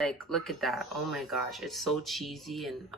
Like, look at that. Oh my gosh, it's so cheesy and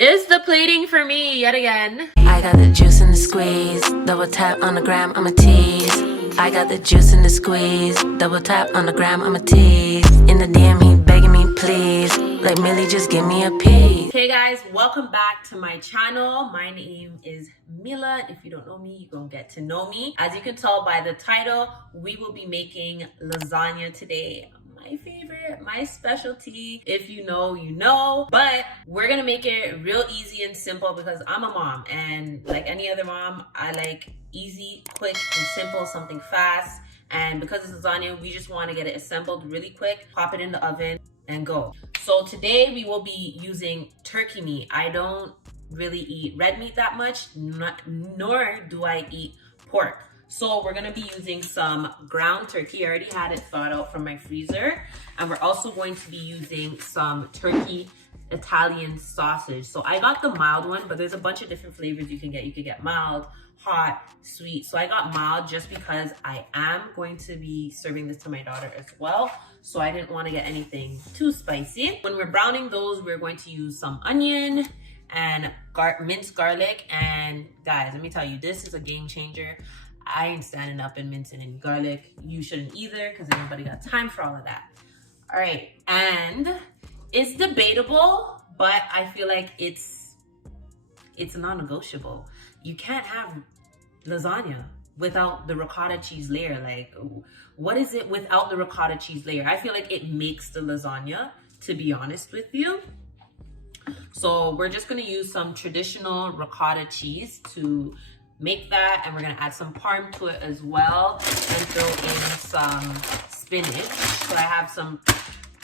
is the plating for me yet again. I got the juice in the squeeze, double tap on the gram, I'm a tease. I got the juice in the squeeze, double tap on the gram, I'm a tease. In the DM he begging me please, like Millie just give me a piece. Hey guys, welcome back to my channel. My name is Mila. If you don't know me, you're gonna get to know me. As you can tell by the title, we will be making lasagna today. My favorite, my specialty. If you know, you know. But we're gonna make it real easy and simple because I'm a mom, and like any other mom, I like easy, quick, and simple, something fast. And because it's lasagna, we just want to get it assembled really quick, pop it in the oven, and go. So today we will be using turkey meat. I don't really eat red meat that much, nor do I eat pork. So we're gonna be using some ground turkey. I already had it thawed out from my freezer. And we're also going to be using some turkey Italian sausage. So I got the mild one, but there's a bunch of different flavors you can get. You could get mild, hot, sweet. So I got mild just because I am going to be serving this to my daughter as well. So I didn't want to get anything too spicy. When we're browning those, we're going to use some onion and minced garlic. And guys, let me tell you, this is a game changer. I ain't standing up and mincing any garlic. You shouldn't either, because anybody got time for all of that. All right, and it's debatable, but I feel like it's non-negotiable. You can't have lasagna without the ricotta cheese layer. Like, what is it without the ricotta cheese layer? I feel like it makes the lasagna, to be honest with you. So we're just gonna use some traditional ricotta cheese to make that, and we're gonna add some parm to it as well, and throw in some spinach. So I have some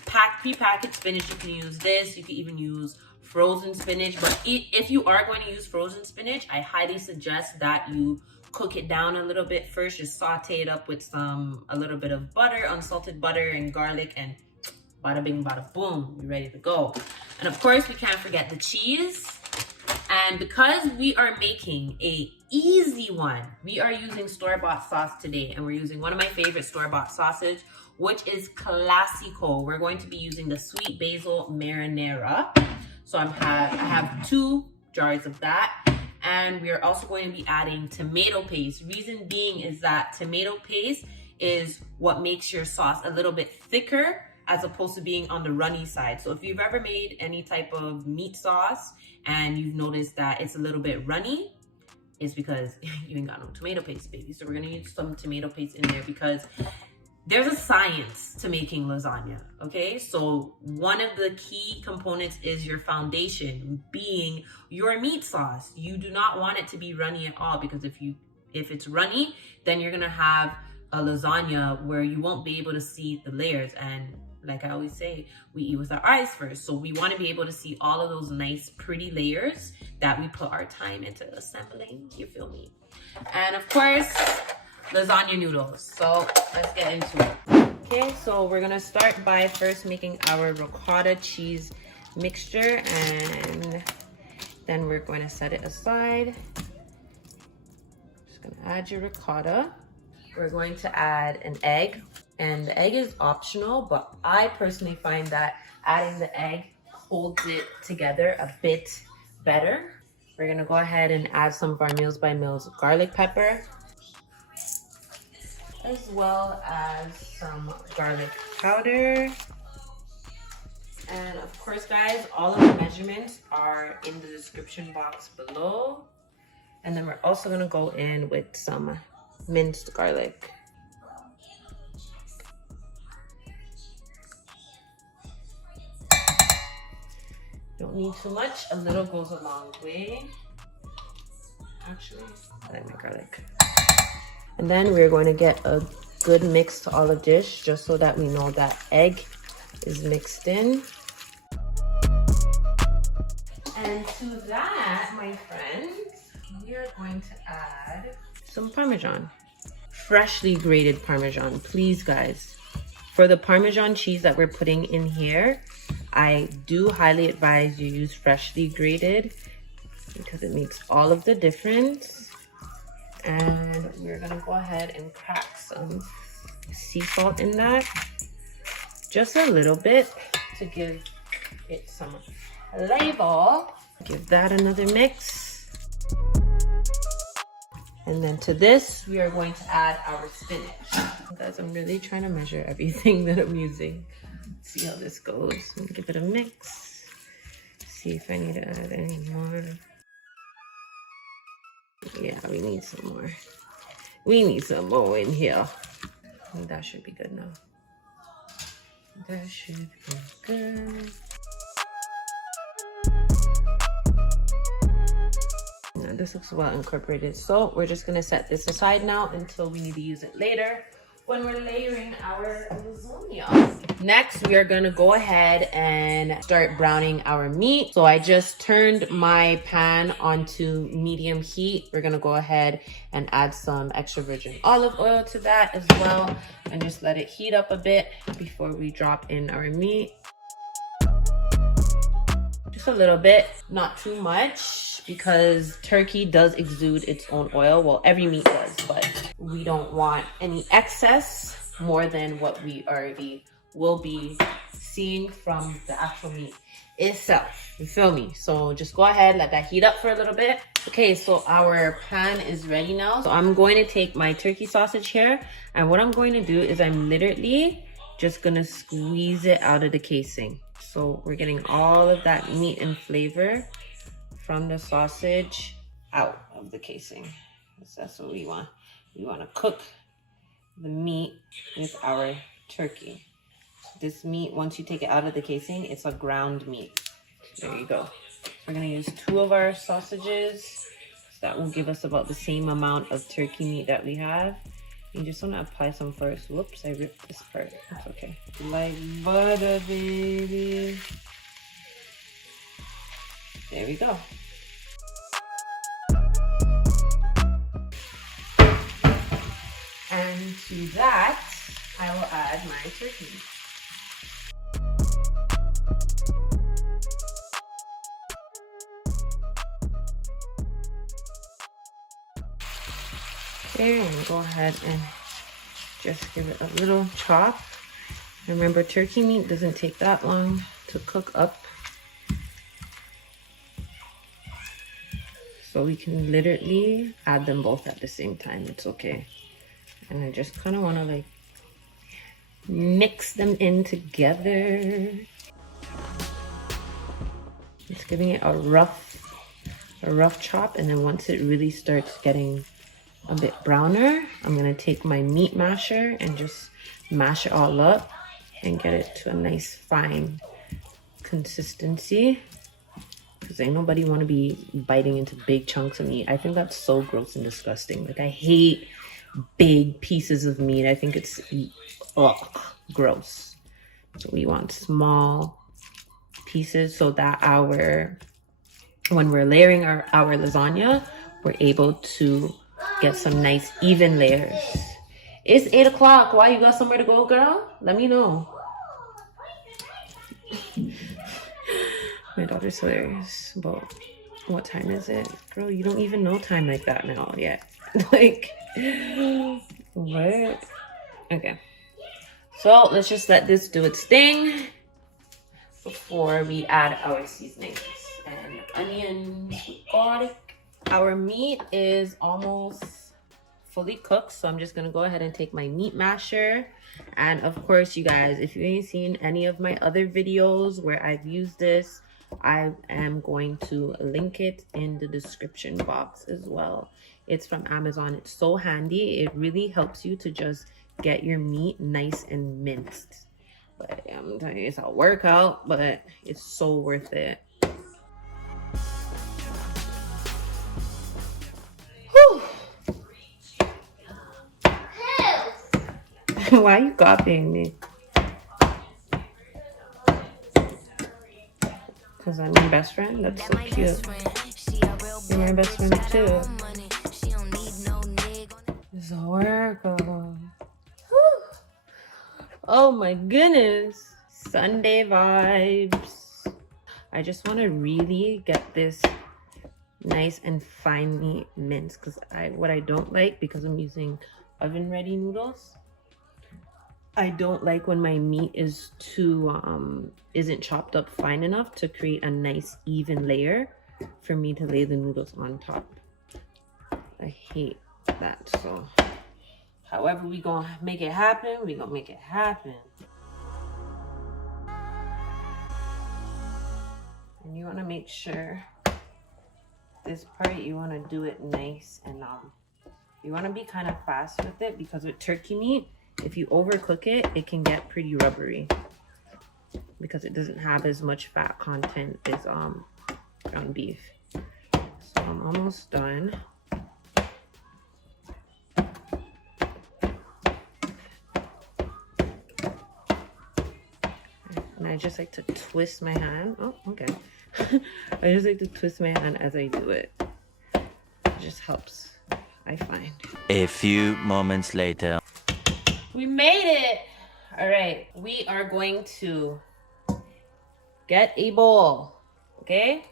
pre-packaged spinach. You can use this. You can even use frozen spinach, but if you are going to use frozen spinach, I highly suggest that you cook it down a little bit first. Just saute it up with a little bit of butter, unsalted butter and garlic, and bada bing, bada boom, you're ready to go. And of course, we can't forget the cheese. And because we are making a easy one, we are using store-bought sauce today, and we're using one of my favorite store-bought sausage, which is Classico. We're going to be using the sweet basil marinara. So I have 2 jars of that. And we are also going to be adding tomato paste. Reason being is that tomato paste is what makes your sauce a little bit thicker as opposed to being on the runny side. So if you've ever made any type of meat sauce and you've noticed that it's a little bit runny, it's because you ain't got no tomato paste, baby. So we're gonna use some tomato paste in there because there's a science to making lasagna, okay? So one of the key components is your foundation, being your meat sauce. You do not want it to be runny at all, because if it's runny, then you're gonna have a lasagna where you won't be able to see the layers. And like I always say, we eat with our eyes first. So we want to be able to see all of those nice, pretty layers that we put our time into assembling, you feel me? And of course, lasagna noodles. So let's get into it. Okay, so we're gonna start by first making our ricotta cheese mixture, and then we're going to set it aside. Just gonna add your ricotta. We're going to add an egg, and the egg is optional, but I personally find that adding the egg holds it together a bit better. We're gonna go ahead and add some of our Meals by Mills garlic pepper, as well as some garlic powder. And of course, guys, all of the measurements are in the description box below. And then we're also gonna go in with some minced garlic. Don't need too much, a little goes a long way. Actually, I like my garlic. And then we're going to get a good mix to all of this, just so that we know that egg is mixed in. And to that, my friends, we are going to add some Parmesan. Freshly grated Parmesan, please guys. For the Parmesan cheese that we're putting in here, I do highly advise you use freshly grated because it makes all of the difference. And we're gonna go ahead and crack some sea salt in that, just a little bit to give it some flavor. Give that another mix. And then to this, we are going to add our spinach. Guys, I'm really trying to measure everything that I'm using. See how this goes. Give it a mix. See if I need to add any more. Yeah, we need some more. We need some more in here. That should be good now. That should be good. Now this looks well incorporated. So we're just gonna set this aside now until we need to use it later when we're layering our lasagna. Next, we are gonna go ahead and start browning our meat. So I just turned my pan onto medium heat. We're gonna go ahead and add some extra virgin olive oil to that as well, and just let it heat up a bit before we drop in our meat. Just a little bit, not too much, because turkey does exude its own oil. Well, every meat does, but we don't want any excess more than what we already will be seeing from the actual meat itself. You feel me? So just go ahead, let that heat up for a little bit. Okay, so our pan is ready now. So I'm going to take my turkey sausage here, and what I'm going to do is I'm literally just gonna squeeze it out of the casing. So we're getting all of that meat and flavor from the sausage out of the casing. That's what we want. We want to cook the meat with our turkey. This meat, once you take it out of the casing, it's a ground meat. There you go. We're going to use 2 of our sausages. So that will give us about the same amount of turkey meat that we have. You just want to apply some first. Whoops, I ripped this part. That's okay. Like butter, baby. There we go. And to that, I will add my turkey. Okay, and go ahead and just give it a little chop. Remember, turkey meat doesn't take that long to cook up. So we can literally add them both at the same time. It's okay. And I just kind of want to like mix them in together. Just giving it a rough chop, and then once it really starts getting a bit browner, I'm gonna take my meat masher and just mash it all up and get it to a nice fine consistency, because ain't nobody want to be biting into big chunks of meat. I think that's so gross and disgusting. Like, I hate big pieces of meat. I think it's gross. So we want small pieces so that when we're layering our lasagna, we're able to get some nice even layers. It's 8 o'clock. Why, you got somewhere to go, girl? Let me know. My daughter's hilarious. But what time is it? Girl, you don't even know time like that now yet. Like, what? Okay. So let's just let this do its thing before we add our seasonings and onions, garlic. Our meat is almost fully cooked, so I'm just gonna go ahead and take my meat masher. And of course, you guys, if you ain't seen any of my other videos where I've used this, I am going to link it in the description box as well. It's from Amazon. It's so handy. It really helps you to just get your meat nice and minced. But I'm telling you, it's a workout, but it's so worth it. Why are you copying me? Because I'm your best friend? That's so cute. You're my best friend too. It's a workout. Oh my goodness. Sunday vibes. I just want to really get this nice and finely minced, because what I don't like, because I'm using oven ready noodles, I don't like when my meat is too isn't chopped up fine enough to create a nice even layer for me to lay the noodles on top. I hate that. So however we gonna make it happen, we gonna make it happen. And you want to make sure this part, you want to do it nice and you want to be kind of fast with it, because with turkey meat, if you overcook it, it can get pretty rubbery because it doesn't have as much fat content as ground beef. So I'm almost done. And I just like to twist my hand. Oh, okay. I just like to twist my hand as I do it. It just helps, I find. A few moments later. We made it. All right, we are going to get a bowl, okay?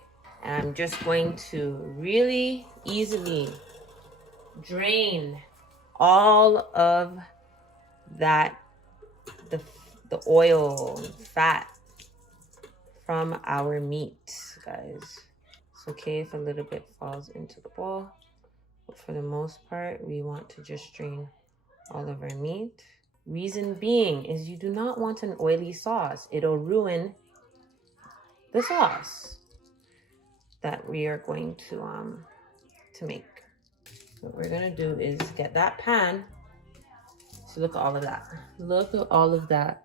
And I'm just going to really easily drain all of that, the oil, fat from our meat, guys. It's okay if a little bit falls into the bowl, but for the most part, we want to just drain all of our meat. Reason being is you do not want an oily sauce. It'll ruin the sauce that we are going to make. What we're gonna do is get that pan. So look at all of that. Look at all of that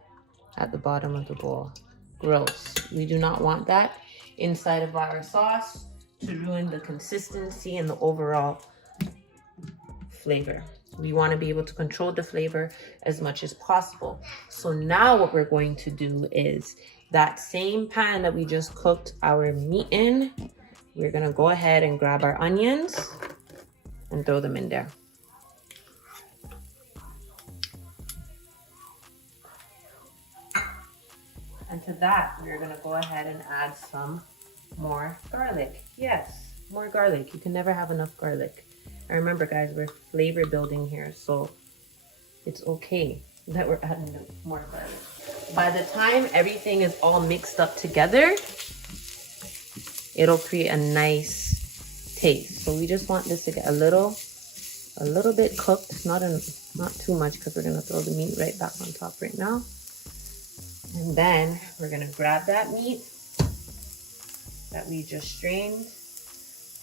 at the bottom of the bowl. Gross. We do not want that inside of our sauce to ruin the consistency and the overall flavor. We want to be able to control the flavor as much as possible. So now what we're going to do is that same pan that we just cooked our meat in, we're going to go ahead and grab our onions and throw them in there. And to that, we're going to go ahead and add some more garlic. Yes, more garlic. You can never have enough garlic. And remember, guys, we're flavor building here, so it's okay that we're adding more garlic. By the time everything is all mixed up together, it'll create a nice taste. So we just want this to get a little bit cooked, not too much, because we're gonna throw the meat right back on top right now. And then we're gonna grab that meat that we just strained,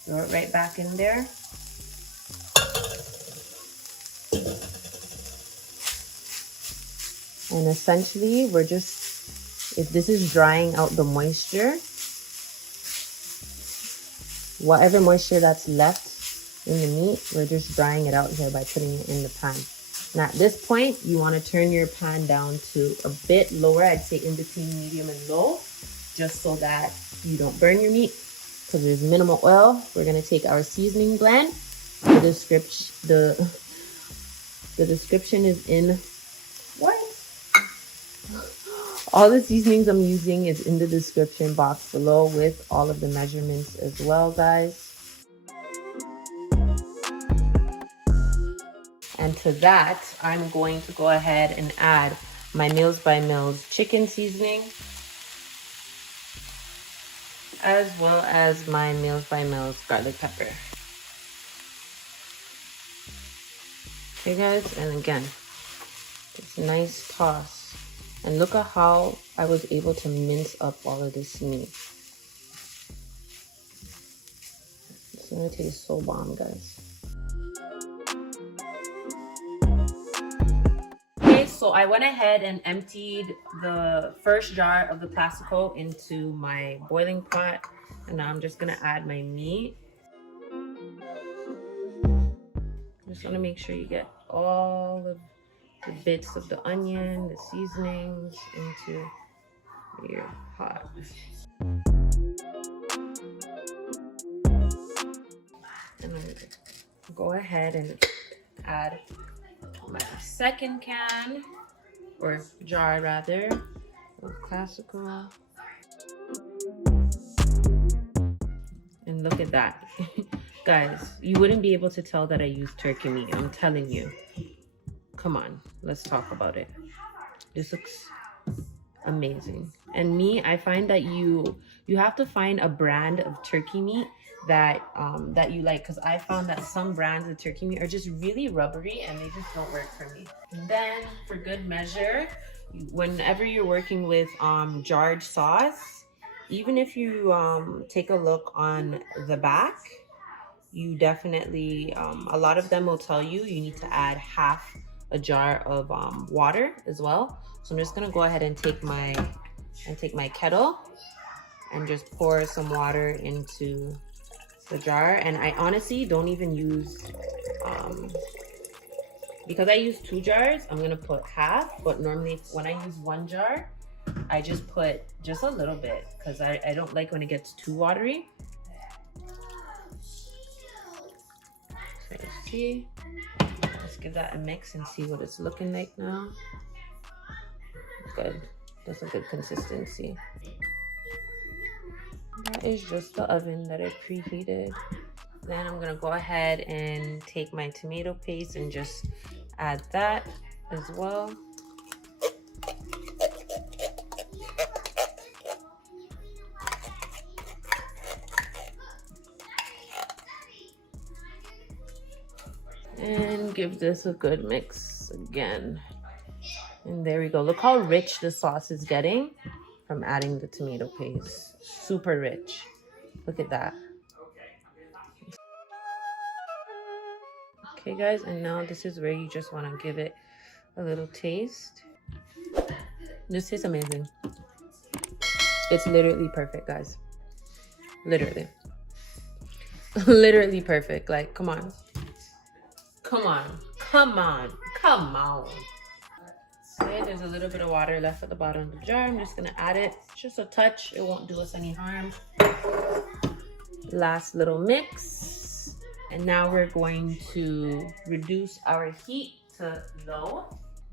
throw it right back in there. And essentially, we're just, if this is drying out the moisture, whatever moisture that's left in the meat, we're just drying it out here by putting it in the pan. And at this point, you want to turn your pan down to a bit lower, I'd say in between medium and low, just so that you don't burn your meat, because there's minimal oil. We're going to take our seasoning blend. The description is in what? All the seasonings I'm using is in the description box below with all of the measurements as well, guys. And to that, I'm going to go ahead and add my Meals by Mills chicken seasoning, as well as my Meals by Mills garlic pepper. Okay, guys, and again, this nice toss. And look at how I was able to mince up all of this meat. It's gonna taste so bomb, guys. Okay, so I went ahead and emptied the first jar of the Plastico into my boiling pot. And now I'm just gonna add my meat. Just wanna make sure you get all of the bits of the onion, the seasonings into your pot. And I'm gonna go ahead and add my second can, or jar rather, of Classical. And look at that. Guys, you wouldn't be able to tell that I used turkey meat, I'm telling you. Come on, let's talk about it. This looks amazing. And I find that you have to find a brand of turkey meat that that you like, because I found that some brands of turkey meat are just really rubbery and they just don't work for me. And then for good measure, whenever you're working with jarred sauce, even if you take a look on the back, you definitely a lot of them will tell you need to add half a jar of water as well. So I'm just gonna go ahead and take my kettle and just pour some water into the jar. And I honestly don't even use because I use 2 jars, I'm gonna put half, but normally when I use 1 jar, I just put just a little bit, because I don't like when it gets too watery. So see, let's give that a mix and see what it's looking like now. Good, that's a good consistency. That is just the oven that I preheated. Then I'm gonna go ahead and take my tomato paste and just add that as well. And give this a good mix again. And there we go. Look how rich the sauce is getting from adding the tomato paste. Super rich. Look at that. Okay guys, and now this is where you just want to give it a little taste. This tastes amazing. It's literally perfect, guys. Literally. Literally perfect. Like, come on. Come on. Come on. Come on. Okay, there's a little bit of water left at the bottom of the jar. I'm just going to add it. Just a touch. It won't do us any harm. Last little mix. And now we're going to reduce our heat to low.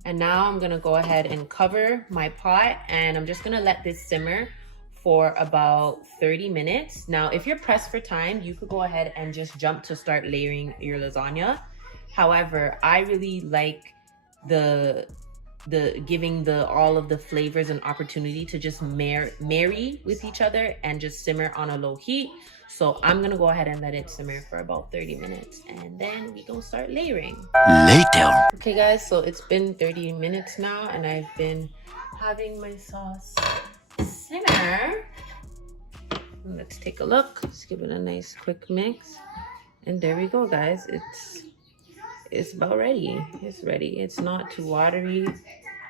And now I'm gonna go ahead and cover my pot, and I'm just gonna let this simmer for about 30 minutes. Now, if you're pressed for time, you could go ahead and just jump to start layering your lasagna. However, I really like the giving all of the flavors an opportunity to just marry with each other and just simmer on a low heat. So I'm gonna go ahead and let it simmer for about 30 minutes, and then we gonna start layering. Later. Okay guys, so it's been 30 minutes now, and I've been having my sauce simmer. Let's take a look. Let's give it a nice quick mix. And there we go, guys. It's about ready. It's ready. It's not too watery.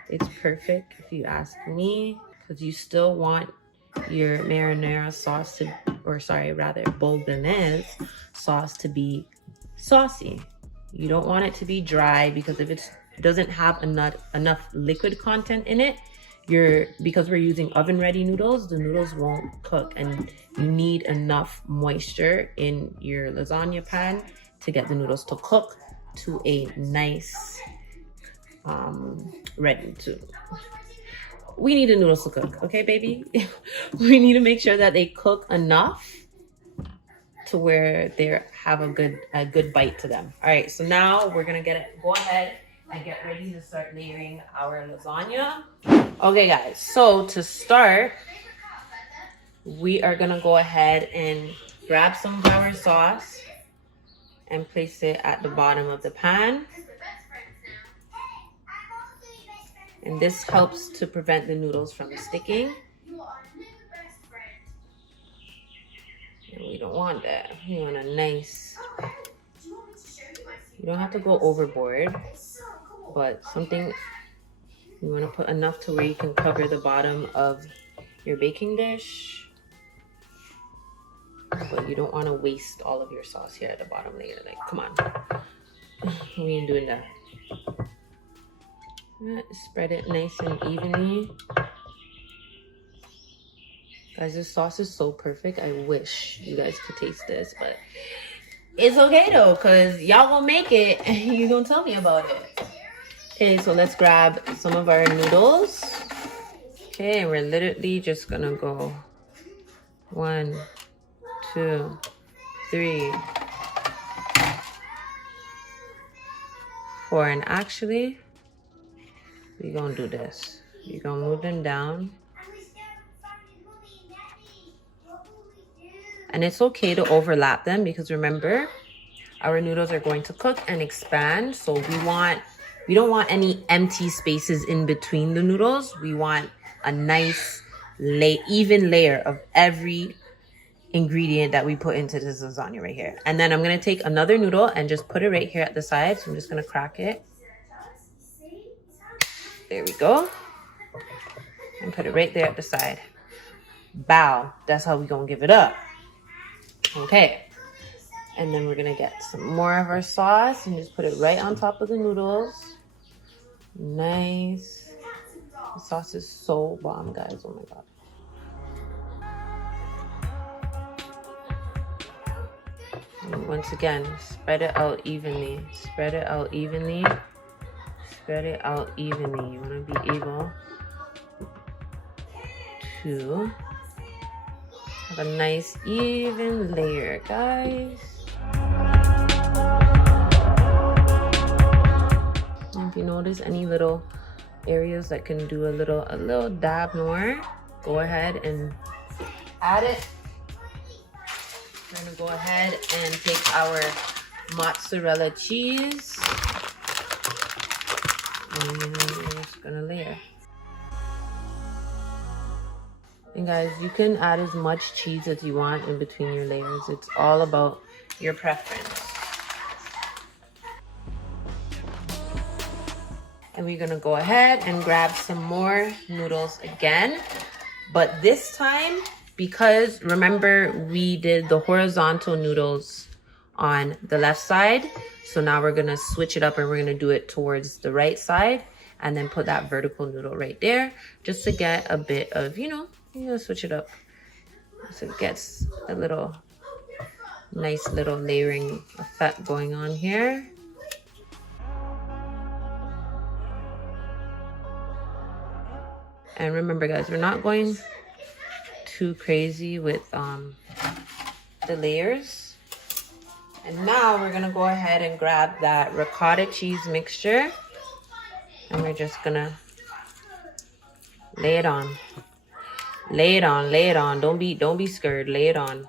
It's perfect if you ask me, because you still want your marinara sauce to, or sorry, rather bolognese sauce to be saucy. You don't want it to be dry, because if it doesn't have enough liquid content in it, because we're using oven ready noodles, the noodles won't cook, and you need enough moisture in your lasagna pan to get the noodles to cook to a nice ready to. We need the noodles to cook, okay, baby? We need to make sure that they cook enough to where they have a good bite to them. All right, so now we're gonna go ahead and get ready to start layering our lasagna. Okay, guys, so to start, we are gonna go ahead and grab some of our sauce and place it at the bottom of the pan. And this helps to prevent the noodles from sticking. And we don't want that. We want a nice, you don't have to go overboard, but something, you want to put enough to where you can cover the bottom of your baking dish. But you don't want to waste all of your sauce here at the bottom later. Like, come on. We ain't doing that. Spread it nice and evenly. Guys, this sauce is so perfect. I wish you guys could taste this, but it's okay though, because y'all gonna make it and you gonna tell me about it. Okay, so let's grab some of our noodles. Okay, and we're literally just gonna go 1, 2, 3, 4, and actually we're gonna do this. You're gonna move them down. And it's okay to overlap them because remember, our noodles are going to cook and expand. So we don't want any empty spaces in between the noodles. We want a nice even layer of every ingredient that we put into this lasagna right here. And then I'm gonna take another noodle and just put it right here at the side. So I'm just gonna crack it. There we go. And put it right there at the side. Bow. That's how we gonna give it up. Okay. And then we're gonna get some more of our sauce and just put it right on top of the noodles. Nice. The sauce is so bomb, guys. Oh my god. And once again, spread it out evenly. Spread it out evenly. Spread it out evenly. You want to be able to have a nice even layer, guys. And if you notice any little areas that can do a little dab more, go ahead and add it. We're gonna go ahead and take our mozzarella cheese and we're just gonna layer. And guys, you can add as much cheese as you want in between your layers. It's all about your preference. And we're gonna go ahead and grab some more noodles again. But this time, because remember we did the horizontal noodles on the left side. So now we're gonna switch it up and we're gonna do it towards the right side and then put that vertical noodle right there just to get a bit of, you know, switch it up. So it gets a nice little layering effect going on here. And remember guys, we're not going too crazy with the layers. And now we're gonna go ahead and grab that ricotta cheese mixture and we're just gonna lay it on. Lay it on, lay it on. Don't be scared, lay it on.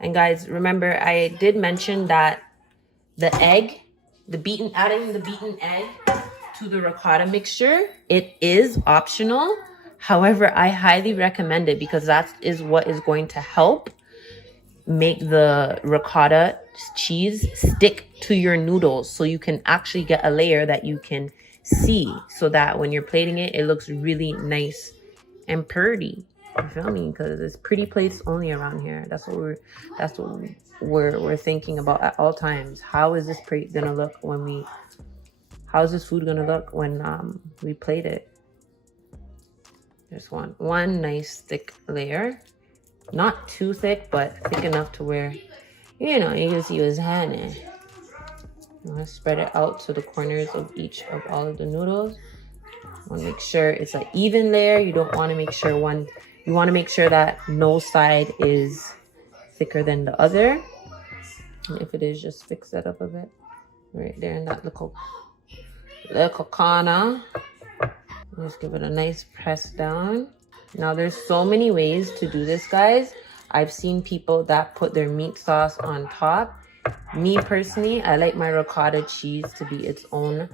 And guys, remember I did mention that the egg, adding the beaten egg to the ricotta mixture, it is optional. However, I highly recommend it because that is what is going to help make the ricotta cheese stick to your noodles so you can actually get a layer that you can see so that when you're plating it, it looks really nice and pretty. You feel me? Because it's pretty plates only around here. That's what we're thinking about at all times. How is this plate gonna look when how is this food gonna look when we plate it? Just want one nice thick layer, not too thick, but thick enough to where, you know, you can see his hand in. I'm gonna spread it out to the corners of all of the noodles. Want to make sure it's an even layer. You don't want to make sure you want to make sure that no side is thicker than the other. And if it is, just fix that up a bit. Right there in that little corner. Just give it a nice press down. Now there's so many ways to do this, guys. I've seen people that put their meat sauce on top. Me personally, I like my ricotta cheese to be its own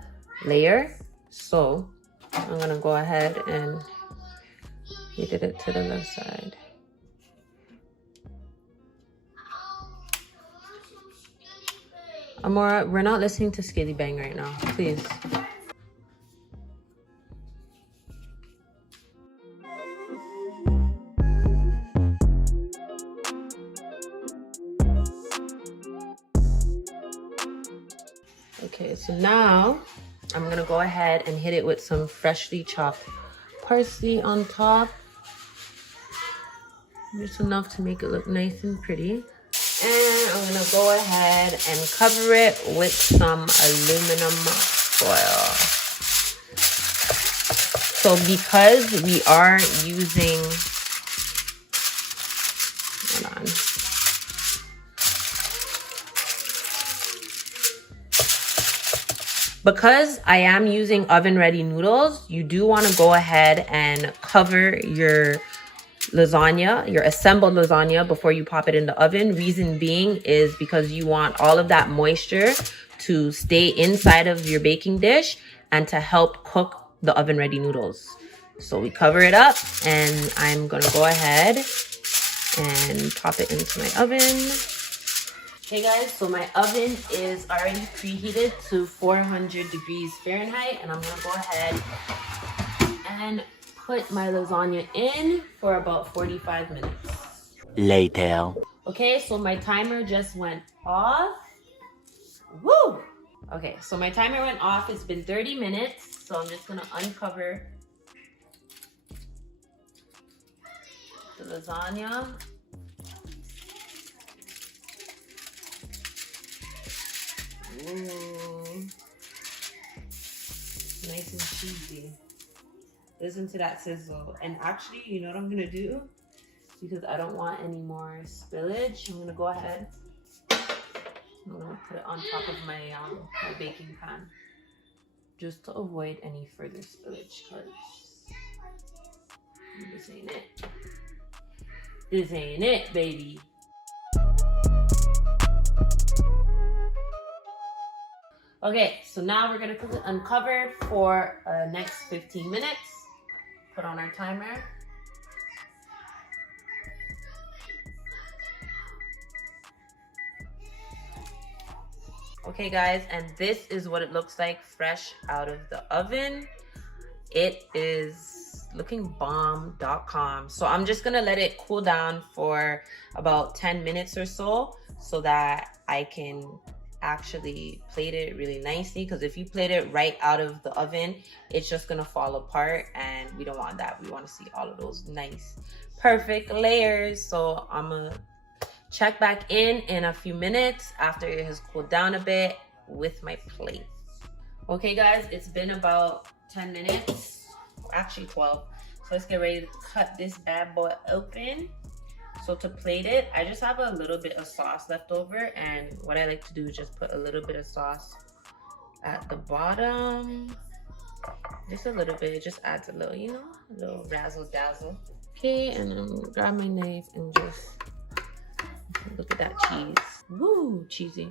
layer. So I'm gonna go ahead and we did it to the left side. Amora, we're not listening to Skitty Bang right now, please. Okay, so now I'm gonna go ahead and hit it with some freshly chopped parsley on top. Just enough to make it look nice and pretty. And I'm gonna go ahead and cover it with some aluminum foil. So because we are using, hold on. Because I am using oven ready noodles, you do want to go ahead and cover your lasagna, your assembled lasagna, before you pop it in the oven. Reason being is because you want all of that moisture to stay inside of your baking dish and to help cook the oven ready noodles. So we cover it up, and I'm gonna go ahead and pop it into my oven. Hey guys, so my oven is already preheated to 400 degrees Fahrenheit, and I'm gonna go ahead and put my lasagna in for about 45 minutes. Later. Okay, so my timer just went off. Woo! Okay, so my timer went off. It's been 30 minutes, so I'm just gonna uncover the lasagna. Ooh. Nice and cheesy. Listen to that sizzle. And actually, you know what I'm gonna do? Because I don't want any more spillage, I'm gonna go ahead. I'm gonna put it on top of my my baking pan, just to avoid any further spillage. Cause this ain't it. This ain't it, baby. Okay, so now we're gonna cook it uncovered for next 15 minutes. Put on our timer. Okay guys, and this is what it looks like fresh out of the oven. It is looking bomb.com. So I'm just gonna let it cool down for about 10 minutes or so that I can actually plate it really nicely, because if you plate it right out of the oven, it's just gonna fall apart, and we don't want that. We want to see all of those nice perfect layers. So I'm gonna check back in a few minutes after it has cooled down a bit with my plate. Okay guys, it's been about 10 minutes, actually 12. So let's get ready to cut this bad boy open. So to plate it, I just have a little bit of sauce left over, and what I like to do is just put a little bit of sauce at the bottom. Just a little bit, it just adds a little, you know, a little razzle dazzle. Okay, and I'm gonna grab my knife and just look at that cheese. Woo, cheesy.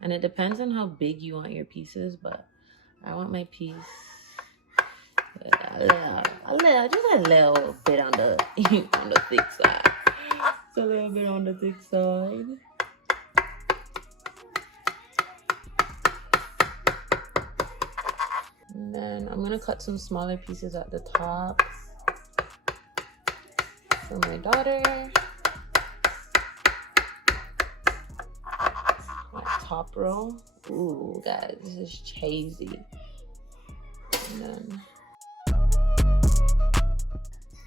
And it depends on how big you want your pieces, but I want my piece just a little bit on the on the thick side. Just a little bit on the thick side. And then I'm gonna cut some smaller pieces at the top for my daughter. My top row. Ooh, guys, this is cheesy. And then,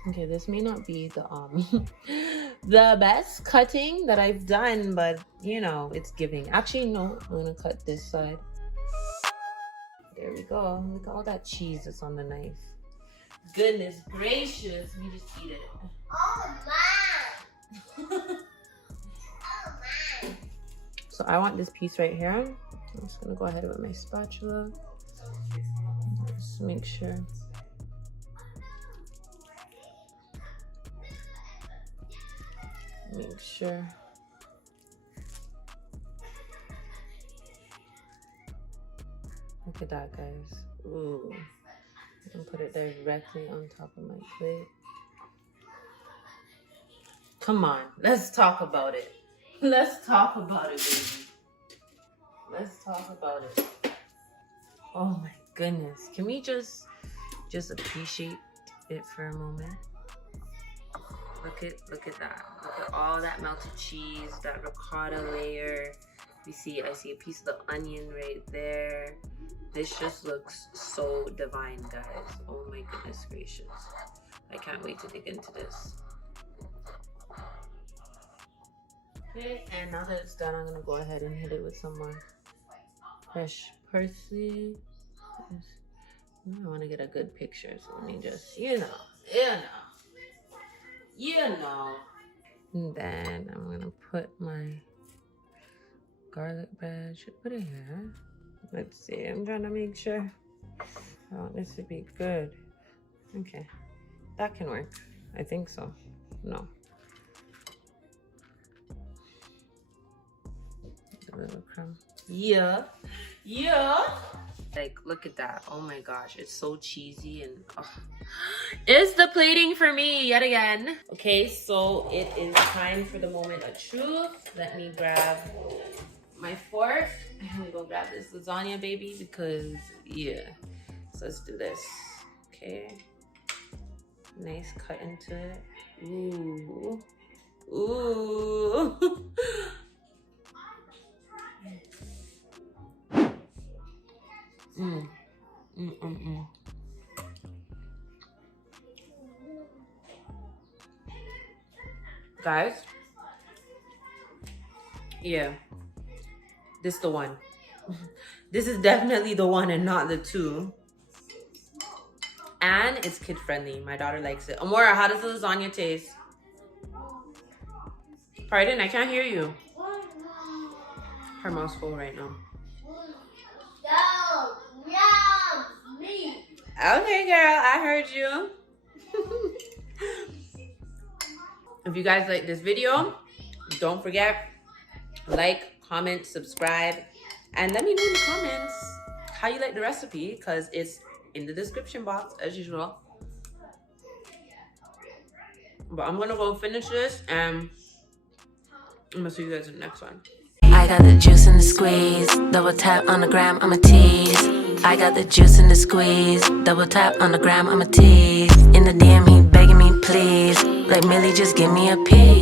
okay, this may not be the the best cutting that I've done, but you know, it's giving. Actually, no, I'm gonna cut this side. There we go. Look at all that cheese that's on the knife. Goodness gracious, let me just eat it. Oh my! Oh my! So I want this piece right here. I'm just gonna go ahead with my spatula. Just make sure. Make sure. Look at that, guys. Ooh. I can put it directly on top of my plate. Come on, let's talk about it. Let's talk about it, baby. Let's talk about it. Oh my goodness. Can we just appreciate it for a moment? Look at that. Look at all that melted cheese, that ricotta layer. I see a piece of the onion right there. This just looks so divine, guys. Oh my goodness gracious. I can't wait to dig into this. Okay, and now that it's done, I'm gonna go ahead and hit it with some more fresh parsley. I want to get a good picture, so let me just, you know. And then I'm gonna put my garlic bread. Should put it here. Let's see. I'm trying to make sure. I want this to be good. Okay. That can work. I think so. No. A little crumb. Yeah. Yeah. Like, look at that. Oh my gosh. It's so cheesy and... Oh. Is the plating for me yet again. Okay, so it is time for the moment of truth. Let me grab my fork. I'm gonna go grab this lasagna, baby, because, yeah. So let's do this. Okay. Nice cut into it. Ooh. Ooh. Guys, yeah, this is the one. This is definitely the one and not the two. And it's kid friendly. My daughter likes it. Amora, how does the lasagna taste? Pardon, I can't hear you. Her mouth's full right now. Okay, girl, I heard you. If you guys like this video, don't forget, like, comment, subscribe, and let me know in the comments how you like the recipe, because it's in the description box as usual. But I'm gonna go finish this and I'm gonna see you guys in the next one. I got the juice in the squeeze, double tap on the gram, I'm a tease. I got the juice in the squeeze, double tap on the gram, I'm a tease. In the DM he begging me please, like Millie just give me a piece.